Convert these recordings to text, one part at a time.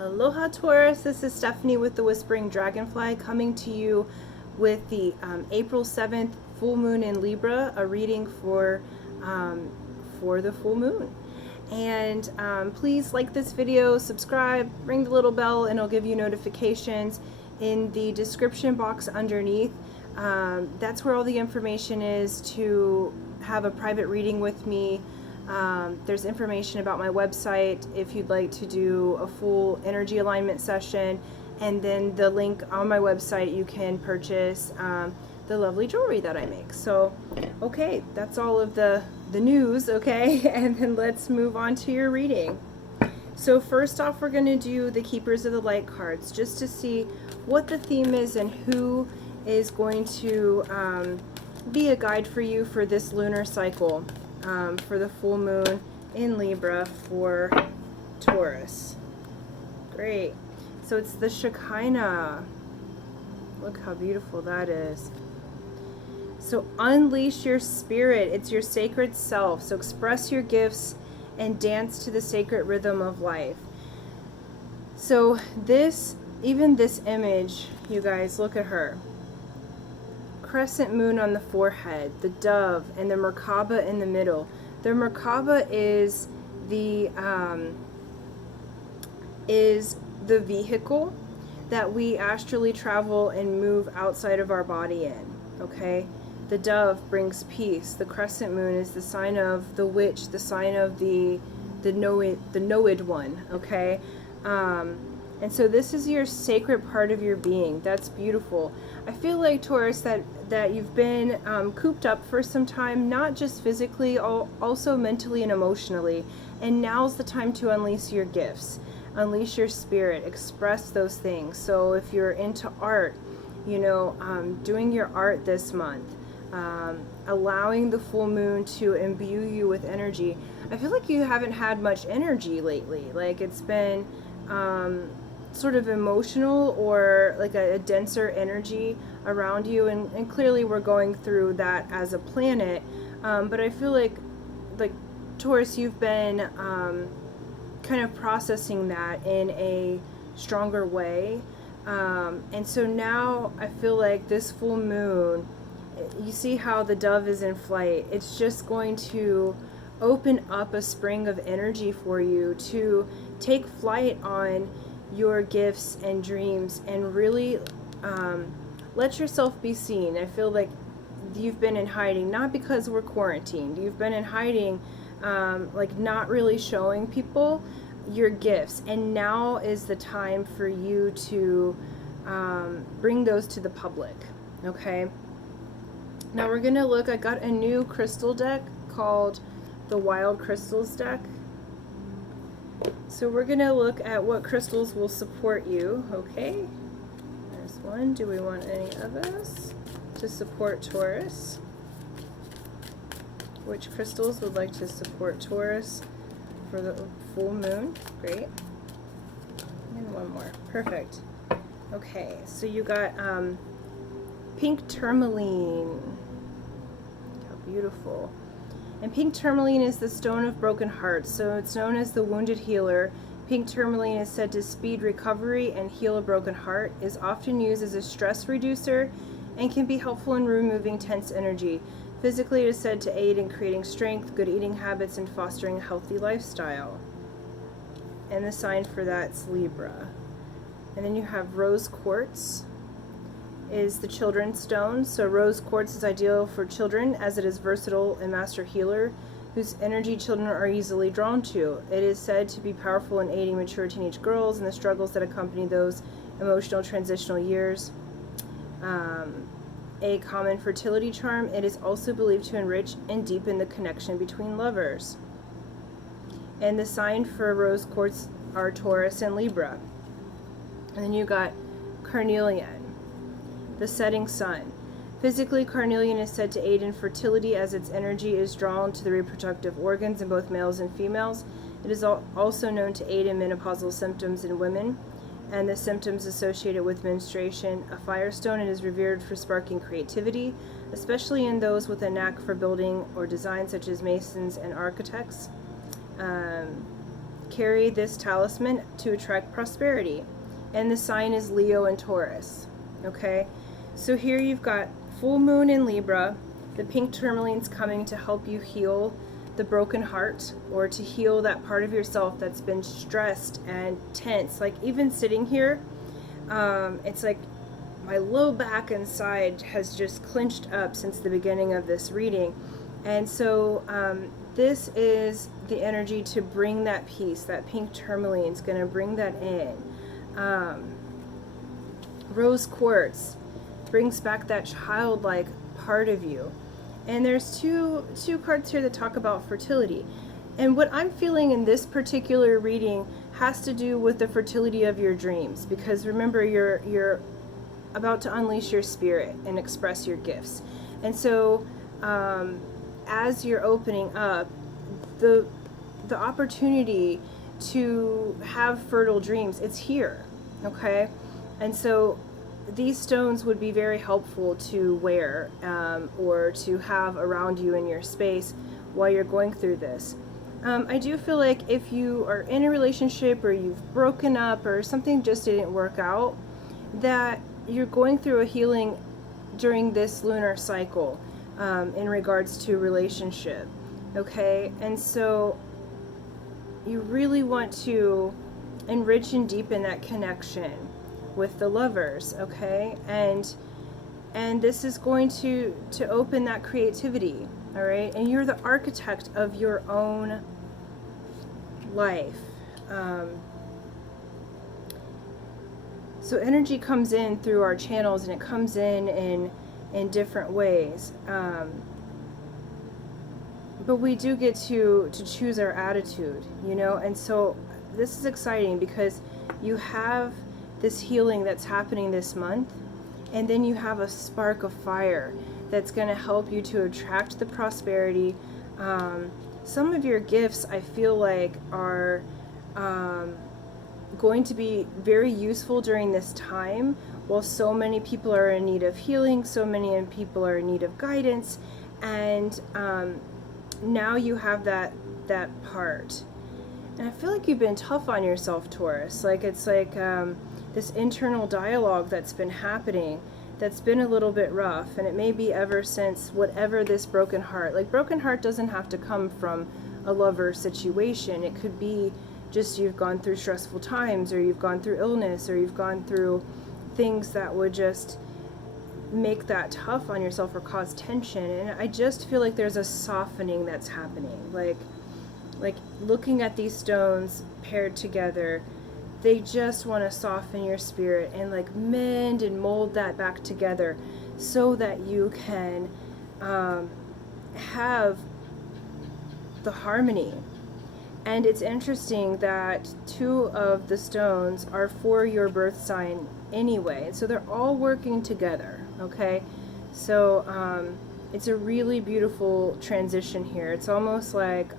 Aloha Taurus, this is Stephanie with the Whispering Dragonfly coming to you with the April 7th full moon in Libra, a reading for the full moon. And please like this video, subscribe, ring the little bell, and it'll give you notifications. In the description box underneath, that's where all the information is to have a private reading with me. There's information about my website if you'd like to do a full energy alignment session, and then the link on my website you can purchase the lovely jewelry that I make. So okay, that's all of the news, okay? And then let's move on to your reading. So first off, we're going to do the Keepers of the Light cards just to see what the theme is and who is going to be a guide for you for this lunar cycle. For the full moon in Libra for Taurus. Great. So it's the Shekinah. Look how beautiful that is. So unleash your spirit. It's your sacred self. So express your gifts and dance to the sacred rhythm of life. So even this image, you guys, look at her. Crescent moon on the forehead, the dove, and the Merkaba in the middle. The Merkaba is the vehicle that we astrally travel and move outside of our body in. Okay, the dove brings peace. The crescent moon is the sign of the witch, the sign of the knowed one. Okay. And so this is your sacred part of your being. That's beautiful. I feel like, Taurus, that you've been cooped up for some time, not just physically, also mentally and emotionally. And now's the time to unleash your gifts, unleash your spirit, express those things. So if you're into art, you know, doing your art this month, allowing the full moon to imbue you with energy. I feel like you haven't had much energy lately. Like it's been sort of emotional or like a denser energy around you, and clearly we're going through that as a planet, but I feel like Taurus, you've been kind of processing that in a stronger way, and so now I feel like this full moon, you see how the dove is in flight. It's just going to open up a spring of energy for you to take flight on your gifts and dreams and really let yourself be seen. I feel like you've been in hiding, not because we're quarantined. You've been in hiding, like not really showing people your gifts, and now is the time for you to bring those to the public. Okay, now we're gonna look. I got a new crystal deck called the Wild Crystals deck. So we're going to look at what crystals will support you. Okay, there's one. Do we want any others to support Taurus? Which crystals would like to support Taurus for the full moon? Great. And one more. Perfect. Okay, so you got pink tourmaline. How beautiful. And pink tourmaline is the stone of broken hearts, so it's known as the wounded healer. Pink tourmaline is said to speed recovery and heal a broken heart, is often used as a stress reducer, and can be helpful in removing tense energy. Physically, it is said to aid in creating strength, good eating habits, and fostering a healthy lifestyle. And the sign for that's Libra. And then you have rose quartz. Is the children's stone. So rose quartz is ideal for children as it is versatile and master healer whose energy children are easily drawn to. It is said to be powerful in aiding mature teenage girls and the struggles that accompany those emotional transitional years. A common fertility charm, it is also believed to enrich and deepen the connection between lovers. And the sign for rose quartz are Taurus and Libra. And then you got carnelian, the setting sun. Physically, carnelian is said to aid in fertility as its energy is drawn to the reproductive organs in both males and females. It is also known to aid in menopausal symptoms in women and the symptoms associated with menstruation. A firestone, it is revered for sparking creativity, especially in those with a knack for building or design, such as masons and architects. carry this talisman to attract prosperity. And the sign is Leo and Taurus. Okay? So here you've got full moon in Libra. The pink tourmaline's coming to help you heal the broken heart, or to heal that part of yourself that's been stressed and tense. Like even sitting here, it's like my low back and side has just clinched up since the beginning of this reading. And so this is the energy to bring that peace. That pink tourmaline is going to bring that in. Rose quartz brings back that childlike part of you. And there's two cards here that talk about fertility. And what I'm feeling in this particular reading has to do with the fertility of your dreams. Because remember, you're about to unleash your spirit and express your gifts. And so as you're opening up, the opportunity to have fertile dreams, it's here. Okay? And so these stones would be very helpful to wear or to have around you in your space while you're going through this. I do feel like if you are in a relationship or you've broken up or something just didn't work out, that you're going through a healing during this lunar cycle in regards to relationship. Okay? And so you really want to enrich and deepen that connection with the lovers, okay? And this is going to open that creativity, all right? And you're the architect of your own life. So energy comes in through our channels, and it comes in different ways. But we do get to choose our attitude, you know? And so this is exciting because you have this healing that's happening this month, and then you have a spark of fire that's going to help you to attract the prosperity. Some of your gifts, I feel like, are going to be very useful during this time, while so many people are in need of healing, so many people are in need of guidance, and now you have that part. And I feel like you've been tough on yourself, Taurus. Like it's like this internal dialogue that's been happening that's been a little bit rough, and it may be ever since whatever this broken heart. Like broken heart doesn't have to come from a lover situation. It could be just you've gone through stressful times, or you've gone through illness, or you've gone through things that would just make that tough on yourself or cause tension. And I just feel like there's a softening that's happening. Like looking at these stones paired together, they just want to soften your spirit and like mend and mold that back together so that you can have the harmony. And it's interesting that 2 of the stones are for your birth sign anyway, so they're all working together. Okay, so it's a really beautiful transition here. It's almost like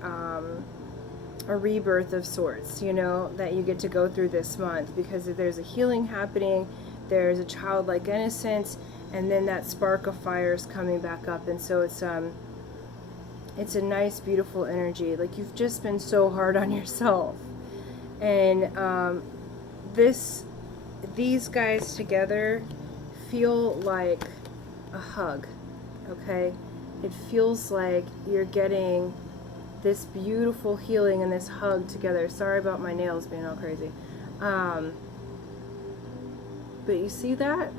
a rebirth of sorts, you know, that you get to go through this month, because if there's a healing happening, there's a childlike innocence, and then that spark of fire is coming back up. And so it's a nice, beautiful energy. Like you've just been so hard on yourself, and these guys together feel like a hug. Okay, it feels like you're getting this beautiful healing and this hug together. Sorry about my nails being all crazy. But you see that?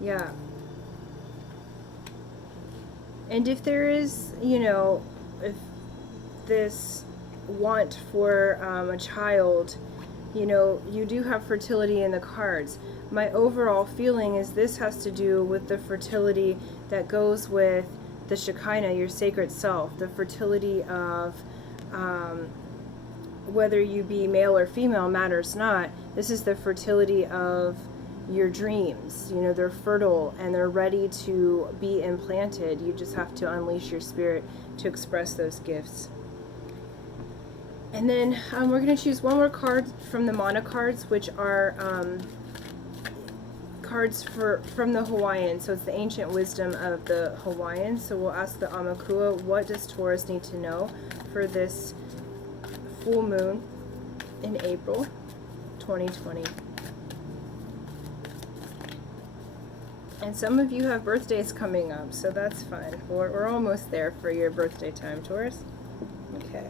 Yeah. And if there is, you know, if this want for a child, you know, you do have fertility in the cards. My overall feeling is this has to do with the fertility that goes with the Shekinah, your sacred self, the fertility of whether you be male or female matters not. This is the fertility of your dreams. You know, they're fertile and they're ready to be implanted. You just have to unleash your spirit to express those gifts. And then we're going to choose one more card from the Mana cards, which are cards from the Hawaiian, so it's the ancient wisdom of the Hawaiians. So we'll ask the Aumakua, what does Taurus need to know for this full moon in April 2020? And some of you have birthdays coming up, so that's fun. We're almost there for your birthday time, Taurus. Okay.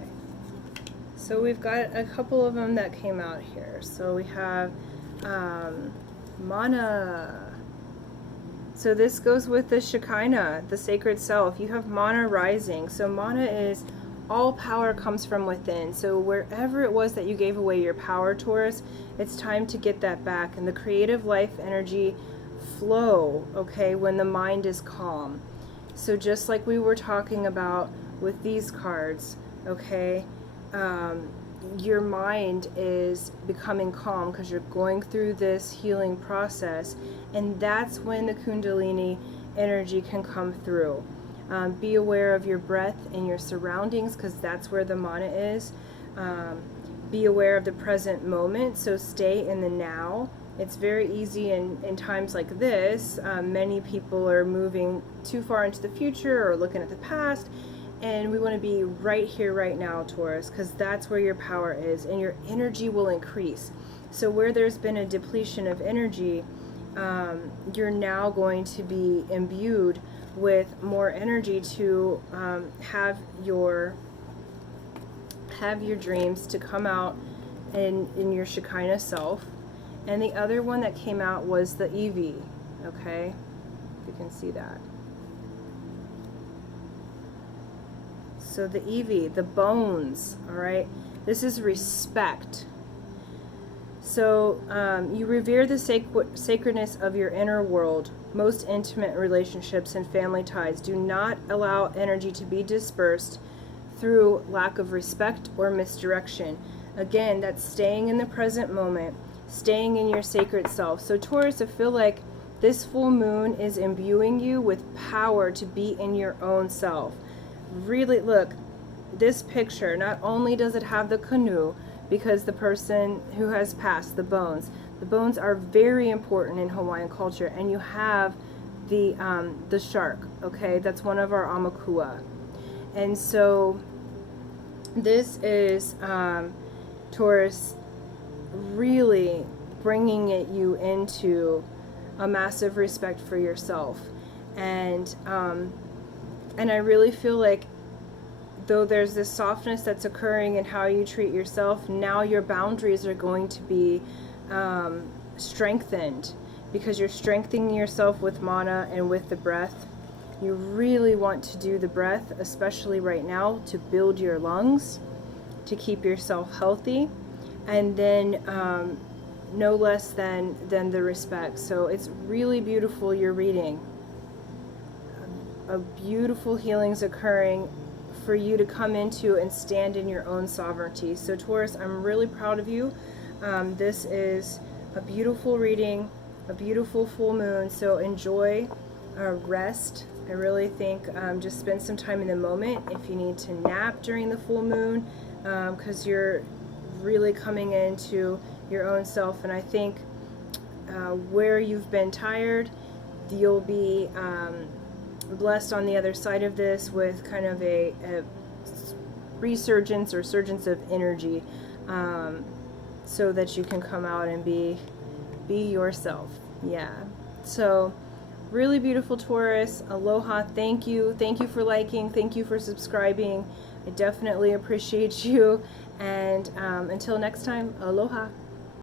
So we've got a couple of them that came out here. So we have Mana. So this goes with the Shekinah, the sacred self. You have Mana rising. So Mana is all power comes from within. So wherever it was that you gave away your power, Taurus, it's time to get that back. And the creative life energy flow, okay, when the mind is calm. So just like we were talking about with these cards, okay, your mind is becoming calm because you're going through this healing process, and that's when the Kundalini energy can come through. Be aware of your breath and your surroundings, because that's where the Mana is. Be aware of the present moment, so stay in the now. It's very easy in times like this. Many people are moving too far into the future or looking at the past, and we want to be right here, right now, Taurus, because that's where your power is, and your energy will increase. So where there's been a depletion of energy, you're now going to be imbued with more energy to have your dreams to come out in your Shekinah self. And the other one that came out was the Eevee, okay? You can see that. So the Eevee, the bones, all right? This is respect. So you revere the sacredness of your inner world, most intimate relationships and family ties. Do not allow energy to be dispersed through lack of respect or misdirection. Again, that's staying in the present moment, staying in your sacred self. So Taurus, I feel like this full moon is imbuing you with power to be in your own self. Really, look, this picture, not only does it have the canoe, because the person who has passed, the bones are very important in Hawaiian culture, and you have the shark, okay? That's one of our Aumakua. And so this is Taurus really bringing you into a massive respect for yourself, and I really feel like, though there's this softness that's occurring in how you treat yourself, now your boundaries are going to be strengthened, because you're strengthening yourself with Mana and with the breath. You really want to do the breath, especially right now, to build your lungs, to keep yourself healthy, and then no less than the respect. So it's really beautiful, your reading. A beautiful healing's occurring for you to come into and stand in your own sovereignty. So Taurus, I'm really proud of you. This is a beautiful reading, a beautiful full moon. So enjoy, rest. I really think just spend some time in the moment. If you need to nap during the full moon, because you're really coming into your own self. And I think where you've been tired, you'll be blessed on the other side of this with kind of a resurgence or surgence of energy, so that you can come out and be yourself. Yeah. So really beautiful, Taurus. Aloha. Thank you for liking, thank you for subscribing. I definitely appreciate you, and until next time, aloha.